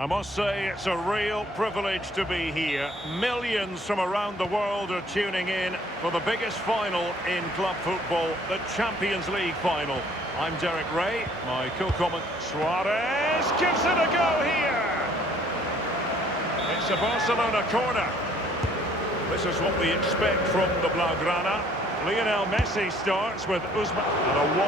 I must say it's a real privilege to be here. Millions from around the world are tuning in for the biggest final in club football, the Champions League final. I'm Derek Ray, my co-comment Suarez gives it a go here. It's a Barcelona corner. This is what we expect from the Blaugrana. Lionel Messi starts with Usman. And a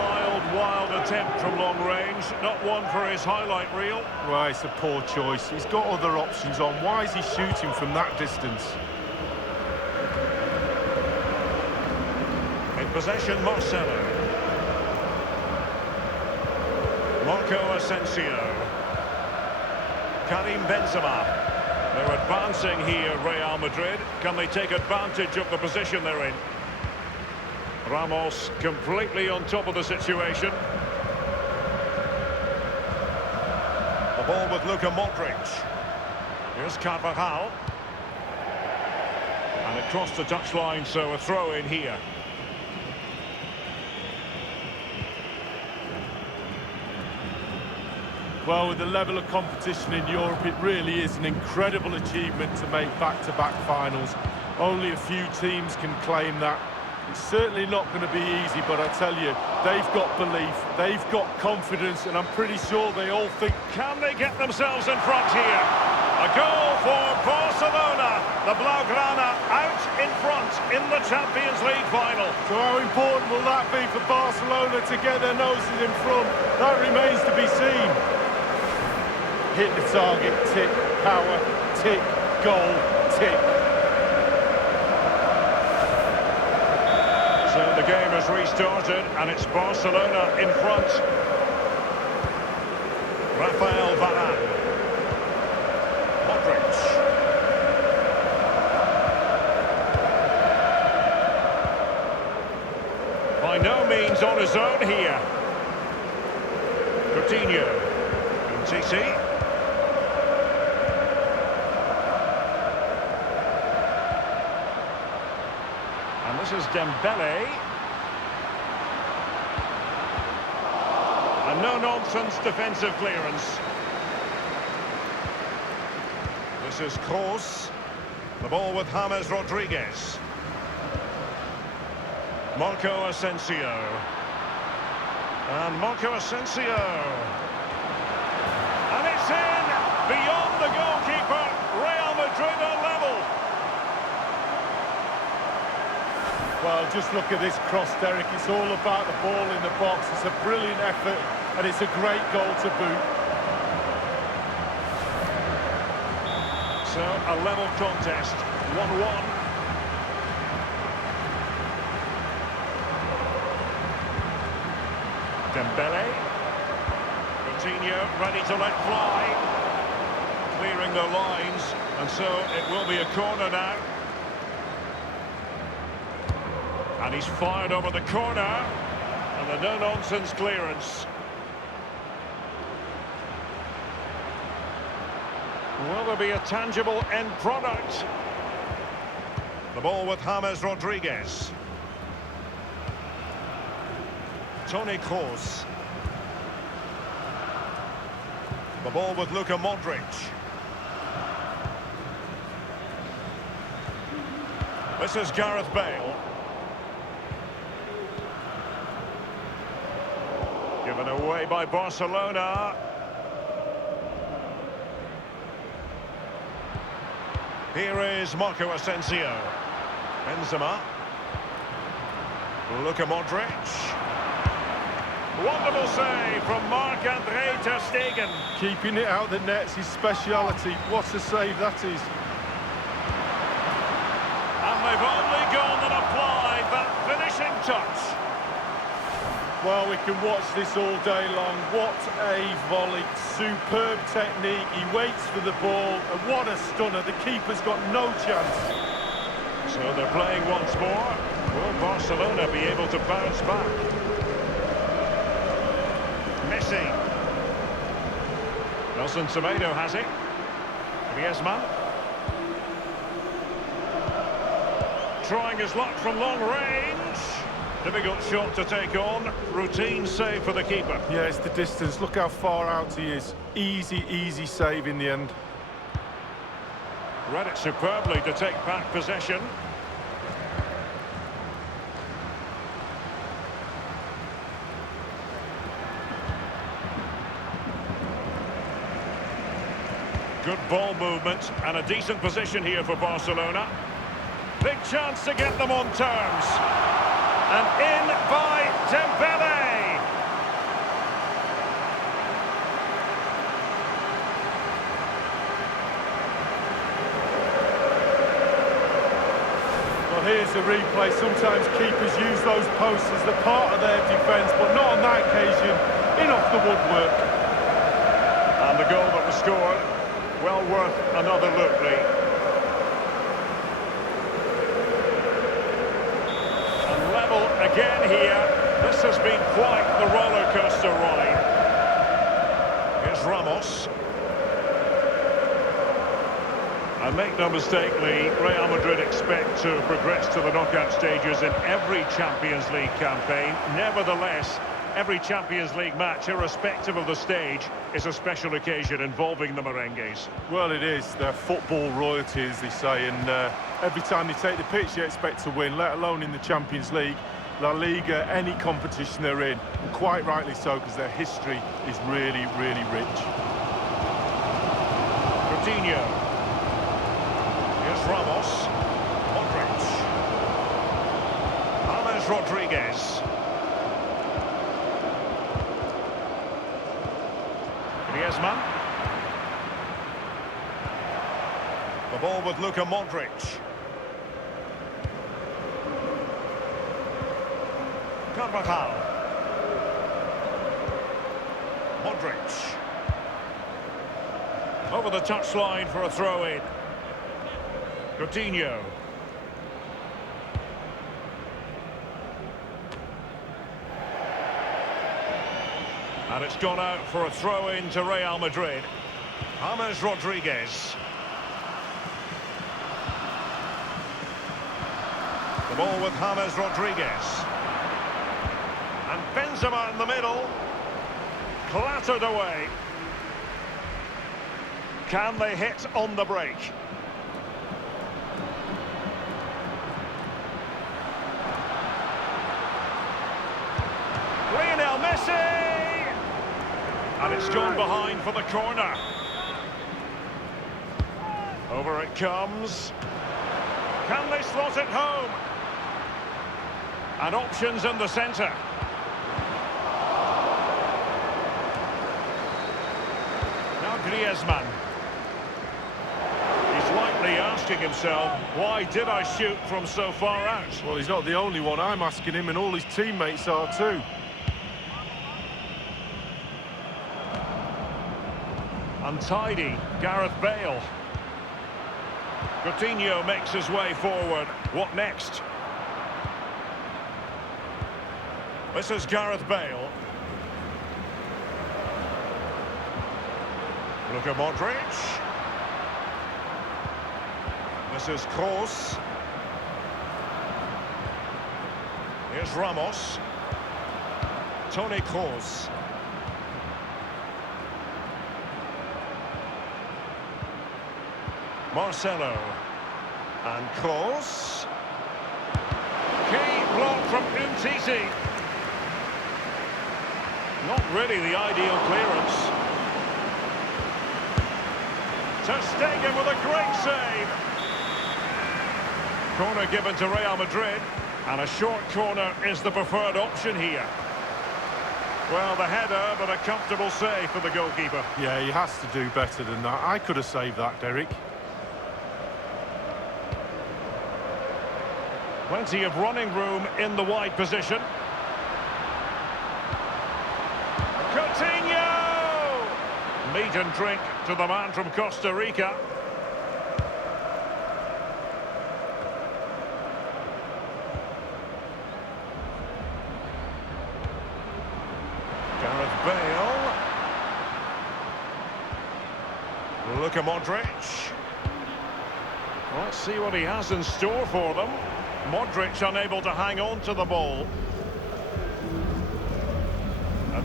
wild attempt from long range. Not one for his highlight reel. Well, it's a poor choice. He's got other options on. Why is he shooting from that distance? In possession, Marcelo. Marco Asensio. Karim Benzema. They're advancing here, Real Madrid. Can they take advantage of the position they're in? Ramos completely on top of the situation. The ball with Luka Modric. Here's Carvajal. And it crossed the touchline, so a throw in here. Well, with the level of competition in Europe, it really is an incredible achievement to make back-to-back finals. Only a few teams can claim that. It's certainly not going to be easy, but I tell you, they've got belief, they've got confidence, and I'm pretty sure they all think... Can they get themselves in front here? A goal for Barcelona. The Blaugrana out in front in the Champions League final. So how important will that be for Barcelona to get their noses in front? That remains to be seen. Hit the target, tick, power, tick, goal, tick. So the game has restarted and it's Barcelona in front. Rafael Varane. Modric. By no means on his own here. Coutinho. Umtiti. And this is Dembele. A no-nonsense defensive clearance. This is Kroos. The ball with James Rodriguez. Marco Asensio. And Marco Asensio. And it's in! Beyond the goalkeeper. Real Madrid are level. Well, just look at this cross, Derek. It's all about the ball in the box. It's a brilliant effort, and it's a great goal to boot. So, a level contest, 1-1. Dembele. Coutinho ready to let fly. Clearing the lines, and so it will be a corner now. And he's fired over the corner. And a no-nonsense clearance. Will there be a tangible end product? The ball with James Rodriguez. Toni Kroos. The ball with Luka Modric. This is Gareth Bale. Given away by Barcelona. Here is Marco Asensio. Benzema. Luka Modric. Wonderful save from Marc-Andre ter Stegen. Keeping it out the net's his speciality. What a save that is. And they've only gone and applied that finishing touch. Well, we can watch this all day long. What a volley. Superb technique. He waits for the ball. And what a stunner. The keeper's got no chance. So they're playing once more. Will Barcelona be able to bounce back? Messi. Nelson Semedo has it. Griezmann. Trying his luck from long range. Difficult shot to take on. Routine save for the keeper. Yeah, it's the distance. Look how far out he is. Easy, easy save in the end. Read it superbly to take back possession. Good ball movement and a decent position here for Barcelona. Big chance to get them on terms. And in by Dembele. Well, here's a replay. Sometimes keepers use those posts as the part of their defence, but not on that occasion. In off the woodwork. And the goal that was scored, well worth another look, Lee. And level again here. This has been quite the roller coaster ride. Here's Ramos. And make no mistake, Lee, Real Madrid expect to progress to the knockout stages in every Champions League campaign. Nevertheless, every Champions League match, irrespective of the stage, is a special occasion involving the merengues. Well, it is. They're football royalty, as they say, and every time they take the pitch, they expect to win, let alone in the Champions League, La Liga, any competition they're in. And quite rightly so, because their history is really, really rich. Coutinho. Here's Ramos. Modric. James Rodriguez. Griezmann. The ball with Luka Modric. Carvajal. Modric. Over the touchline for a throw-in. Coutinho. And it's gone out for a throw-in to Real Madrid. James Rodriguez. The ball with James Rodriguez. And Benzema in the middle. Clattered away. Can they hit on the break? Lionel Messi! And it's gone behind for the corner. Over it comes. Can they slot it home? And options in the centre. Now Griezmann. He's likely asking himself, why did I shoot from so far out? Well, he's not the only one. I'm asking him, and all his teammates are too. Untidy, Gareth Bale. Coutinho makes his way forward. What next? This is Gareth Bale. Luka Modric. This is Kroos. Here's Ramos. Toni Kroos. Marcelo. And Kroos. Key block from Umtiti. Not really the ideal clearance. Ter Stegen with a great save. Corner given to Real Madrid. And a short corner is the preferred option here. Well, the header, but a comfortable save for the goalkeeper. Yeah, he has to do better than that. I could have saved that, Derek. Plenty of running room in the wide position. Coutinho! Meat and drink to the man from Costa Rica. Gareth Bale. Luka Modric. Let's see what he has in store for them. Modric unable to hang on to the ball.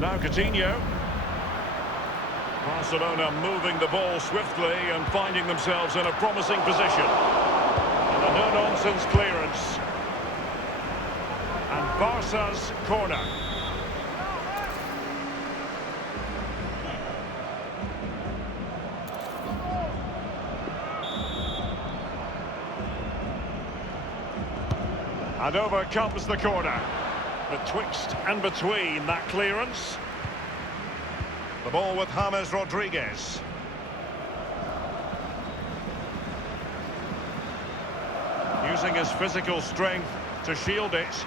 Now Coutinho. Barcelona moving the ball swiftly and finding themselves in a promising position. And a no-nonsense clearance. And Barca's corner. And over comes the corner. Betwixt and between that clearance. The ball with James Rodriguez. Using his physical strength to shield it.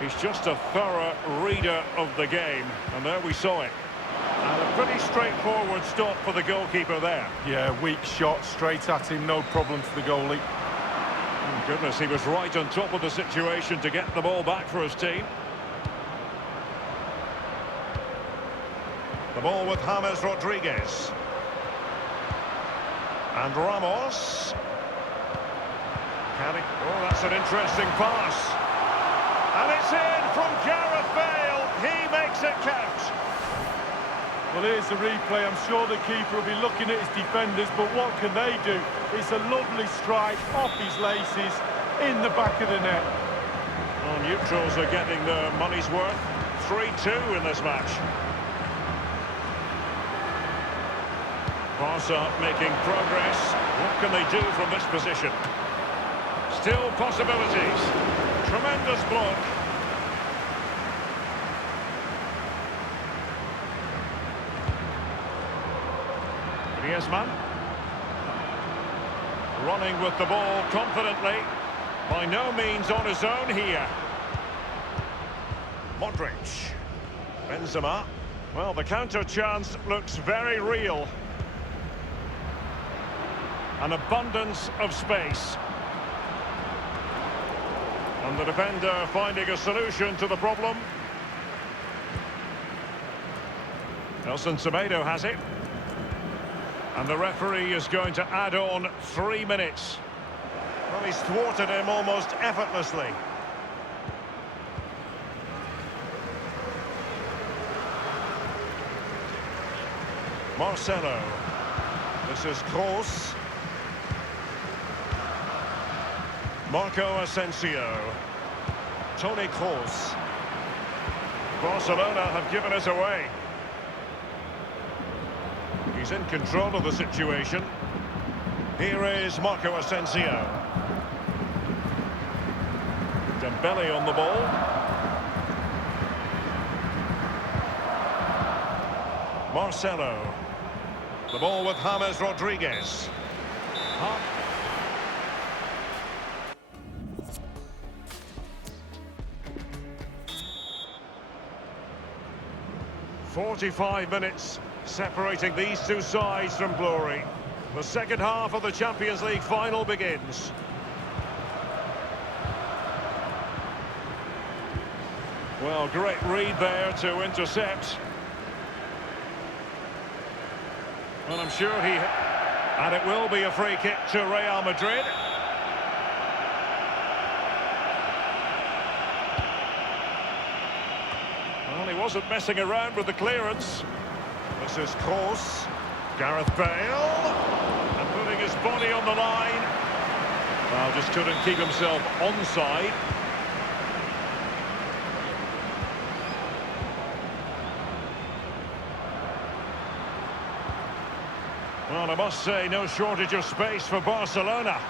He's just a thorough reader of the game. And there we saw it. And a pretty straightforward stop for the goalkeeper there. Yeah, weak shot, straight at him, no problem for the goalie. Oh, goodness, he was right on top of the situation to get the ball back for his team. The ball with James Rodriguez. And Ramos. Oh, that's an interesting pass. And it's in from Gareth Bale. He makes it count. Well, here's the replay. I'm sure the keeper will be looking at his defenders, but what can they do? It's a lovely strike off his laces in the back of the net. Well, neutrals are getting their money's worth. 3-2 in this match. Barca making progress. What can they do from this position? Still possibilities. Tremendous block. Griezmann. Running with the ball confidently. By no means on his own here. Modric. Benzema. Well, the counter chance looks very real. An abundance of space. And the defender finding a solution to the problem. Nelson Semedo has it. And the referee is going to add on 3 minutes. Well, he's thwarted him almost effortlessly. Marcelo. This is Kroos. Marco Asensio. Toni Kroos. Barcelona have given us away. He's in control of the situation. Here is Marco Asensio. Dembele on the ball. Marcelo. The ball with James Rodriguez. 45 minutes separating these two sides from glory. The second half of the Champions League final begins. Well, great read there to intercept. Well, I'm sure he... And it will be a free kick to Real Madrid. Well, he wasn't messing around with the clearance. This is Kroos. Gareth Bale. And putting his body on the line. Well, just couldn't keep himself onside. Well, I must say, no shortage of space for Barcelona.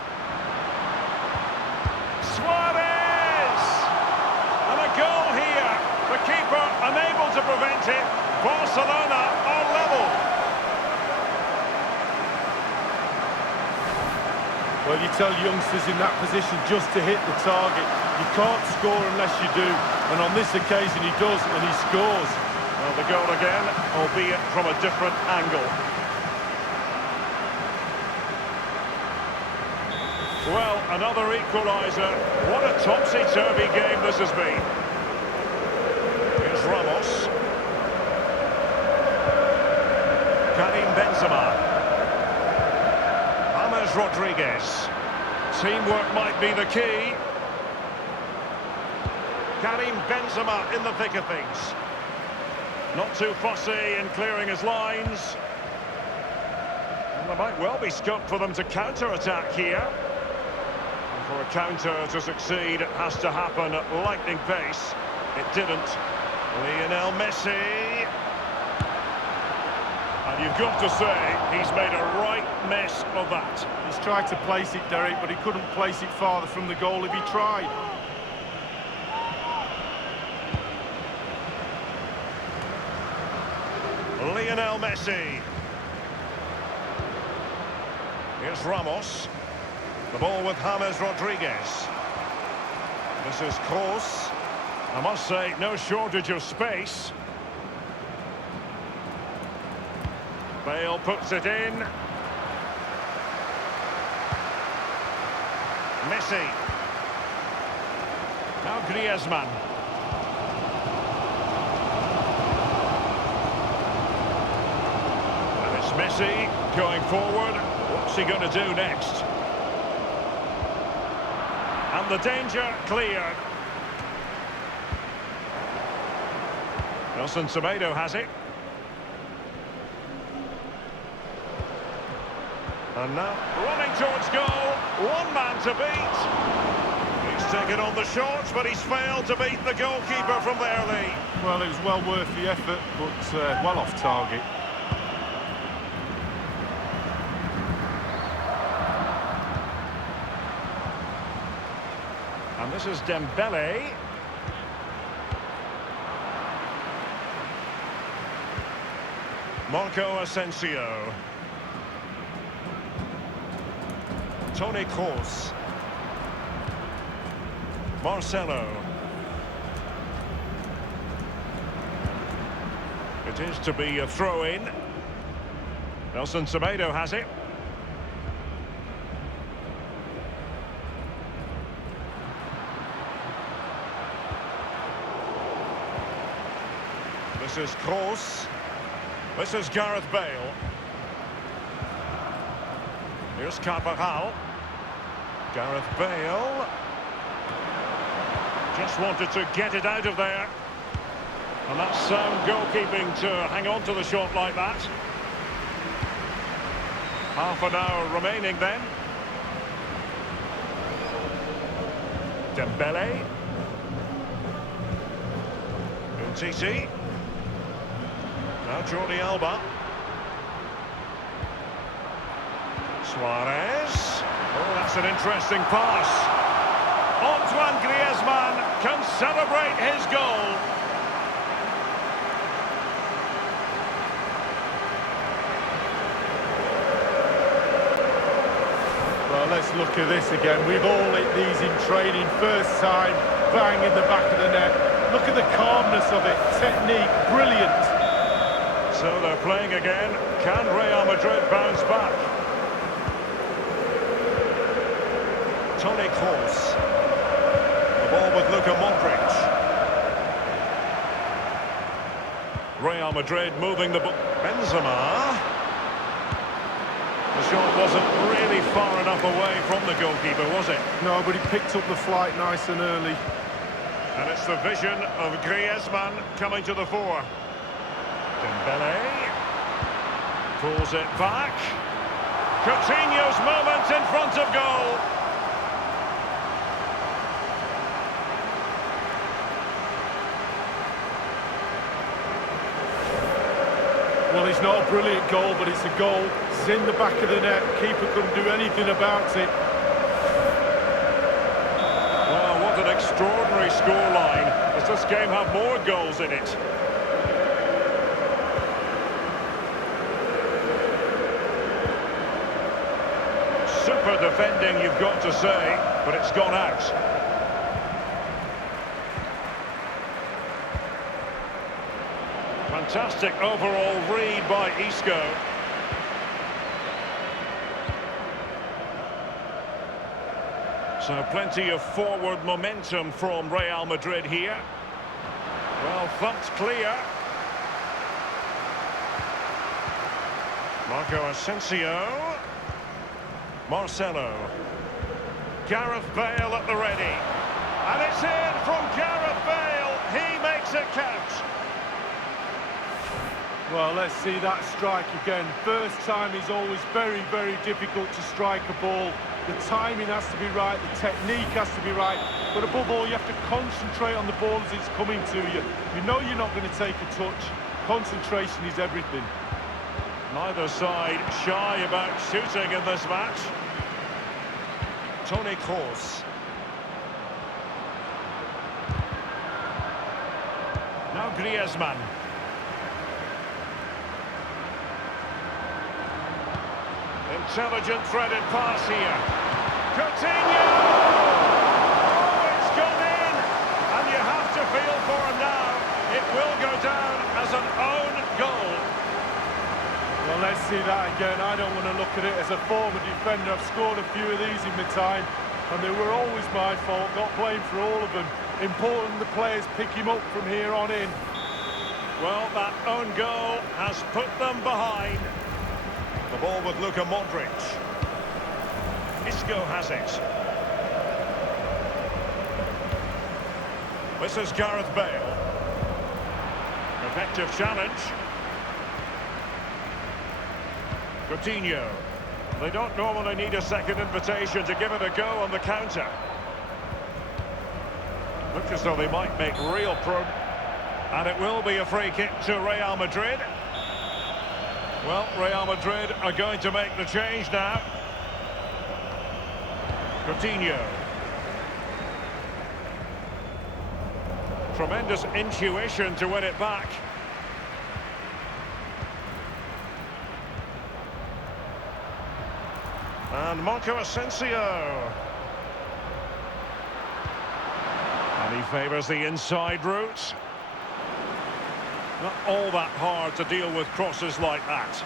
Suarez! And a goal here. The keeper unable to prevent it. Barcelona are level. Well, you tell youngsters in that position just to hit the target. You can't score unless you do. And on this occasion he does, and he scores. Well, the goal again, albeit from a different angle. Well, another equaliser. What a topsy-turvy game this has been. Here's Ramos. Karim Benzema. James Rodriguez. Teamwork might be the key. Karim Benzema in the thick of things. Not too fussy in clearing his lines. And there might well be scope for them to counter-attack here. And for a counter to succeed, it has to happen at lightning pace. It didn't. Lionel Messi. And you've got to say, he's made a right mess of that. He's tried to place it, Derek, but he couldn't place it farther from the goal if he tried. Lionel Messi. Here's Ramos. The ball with James Rodriguez. This is Kroos. I must say, no shortage of space. Bale puts it in. Messi. Now Griezmann. And it's Messi going forward. What's he going to do next? And the danger cleared. Nelson Semedo has it. And now running towards goal. One man to beat. He's taken on the shots, but he's failed to beat the goalkeeper from there, Lee. Well, it was well worth the effort, but well off target. And this is Dembele. Marco Asensio. Toni Kroos. Marcelo. It is to be a throw-in. Nelson Semedo has it. This is Kroos. This is Gareth Bale. Here's Carvajal. Gareth Bale. Just wanted to get it out of there. And that's sound goalkeeping to hang on to the shot like that. Half an hour remaining then. Dembele. Umtiti. Now Jordi Alba. Suarez. Oh, that's an interesting pass. Antoine Griezmann can celebrate his goal. Well, let's look at this again. We've all hit these in training. First time, bang in the back of the net. Look at the calmness of it. Technique, brilliant. So they're playing again. Can Real Madrid bounce back? Toni Kroos. The ball with Luka Modric. Real Madrid moving the ball. Benzema. The shot wasn't really far enough away from the goalkeeper, was it? No, but he picked up the flight nice and early. And it's the vision of Griezmann coming to the fore. Dembele pulls it back. Coutinho's moment in front of goal. Well, it's not a brilliant goal, but it's a goal. It's in the back of the net. Keeper couldn't do anything about it. Well, what an extraordinary scoreline. Does this game have more goals in it? Super defending, you've got to say, but it's gone out. Fantastic overall read by Isco. So plenty of forward momentum from Real Madrid here. Well thumped clear. Marco Asensio. Marcelo. Gareth Bale at the ready. And it's in from Gareth Bale. He makes it count. Well, let's see that strike again. First time is always very, very difficult to strike a ball. The timing has to be right, the technique has to be right, but above all, you have to concentrate on the ball as it's coming to you. You know you're not going to take a touch. Concentration is everything. Neither side shy about shooting in this match. Toni Kroos. Now Griezmann. Intelligent threaded pass here. Coutinho! Oh, it's gone in! And you have to feel for him now. It will go down as an own goal. Well, let's see that again. I don't want to look at it as a former defender. I've scored a few of these in my time, and they were always my fault. Got blamed for all of them. Important the players pick him up from here on in. Well, that own goal has put them behind. The ball with Luka Modric. Isco has it. This is Gareth Bale. Effective challenge. Coutinho. They don't normally need a second invitation to give it a go on the counter. Looks as though they might make real progress. And it will be a free kick to Real Madrid. Well, Real Madrid are going to make the change now. Coutinho. Tremendous intuition to win it back. And Marco Asensio. And he favours the inside route. Not all that hard to deal with crosses like that.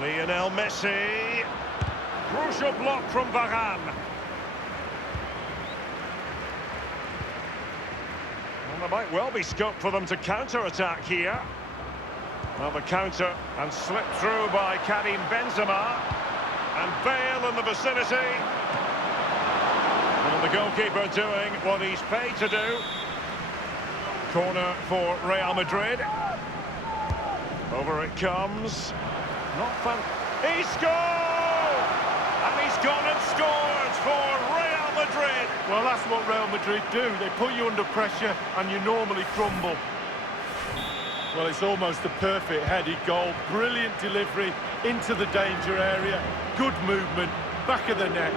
Lionel Messi. Crucial block from Varane. And there might well be scope for them to counter-attack here. Well, the counter and slipped through by Karim Benzema. And Bale in the vicinity. And the goalkeeper doing what he's paid to do. Corner for Real Madrid. Over it comes. Not fun. He scored! And he's gone and scored for Real Madrid. Well, that's what Real Madrid do. They put you under pressure and you normally crumble. Well, it's almost a perfect headed goal. Brilliant delivery into the danger area. Good movement, back of the net.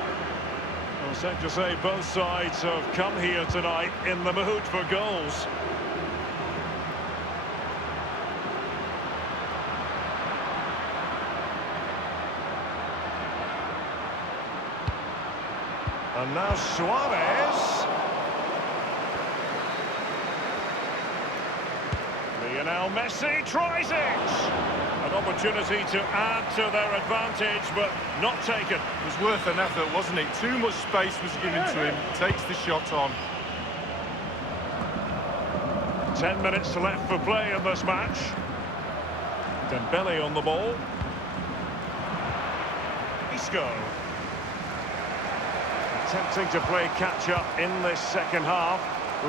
Well, safe to say both sides have come here tonight in the mood for goals. And now Suarez. Lionel Messi tries it. An opportunity to add to their advantage, but not taken. It was worth an effort, wasn't it? Too much space was given to him. Takes the shot on. 10 minutes left for play in this match. Dembele on the ball. Isco. Attempting to play catch-up in this second half.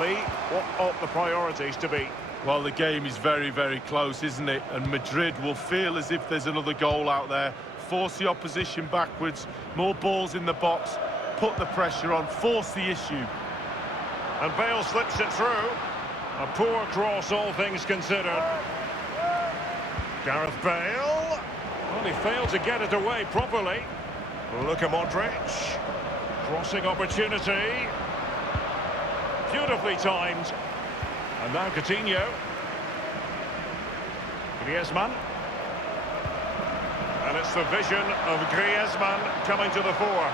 Lee, what ought the priorities to be? Well, the game is very, very close, isn't it? And Madrid will feel as if there's another goal out there. Force the opposition backwards. More balls in the box. Put the pressure on. Force the issue. And Bale slips it through. A poor cross, all things considered. Gareth Bale. Well, he failed to get it away properly. Luka Modric. Crossing opportunity. Beautifully timed. And now Coutinho. Griezmann. And it's the vision of Griezmann coming to the fore.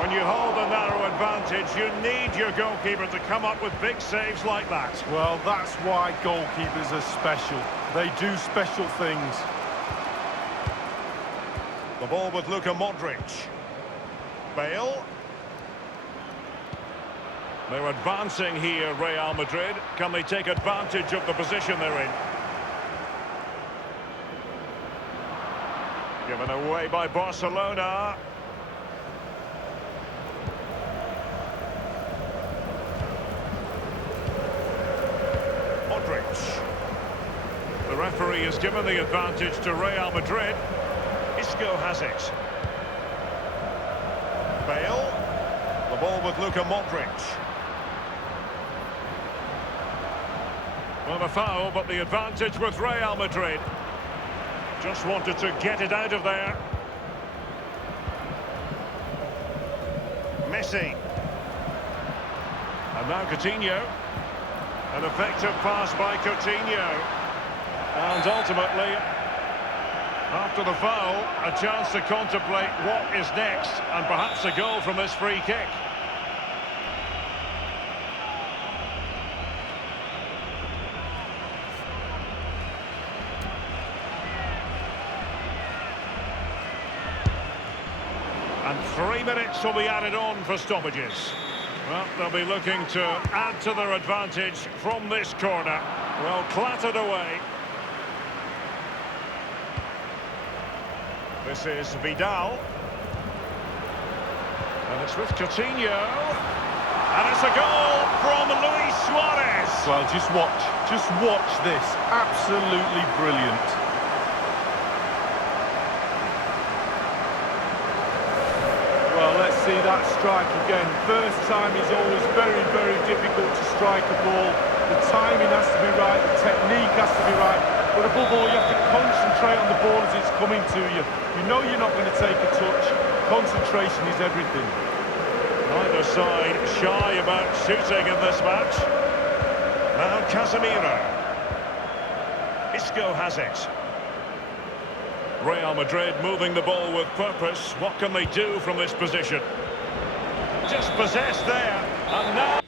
When you hold a narrow advantage, you need your goalkeeper to come up with big saves like that. Well, that's why goalkeepers are special. They do special things. The ball with Luka Modric. Bale. They're advancing here, Real Madrid. Can they take advantage of the position they're in? Given away by Barcelona. The referee has given the advantage to Real Madrid. Isco has it. Bale. The ball with Luka Modric. Well, a foul, but the advantage with Real Madrid. Just wanted to get it out of there. Messi. And now Coutinho. An effective pass by Coutinho. And ultimately, after the foul, a chance to contemplate what is next, and perhaps a goal from this free kick. And 3 minutes will be added on for stoppages. Well, they'll be looking to add to their advantage from this corner. Well, clattered away. This is Vidal. And it's with Coutinho. And it's a goal from Luis Suarez. Well, just watch this. Absolutely brilliant. Well, let's see that strike again. First time is always very, very difficult to strike a ball. The timing has to be right, the technique has to be right. But above all, you have to concentrate on the ball as it's coming to you. You know you're not going to take a touch. Concentration is everything. Neither side shy about shooting in this match. Now Casemiro. Isco has it. Real Madrid moving the ball with purpose. What can they do from this position? Just possessed there. And now...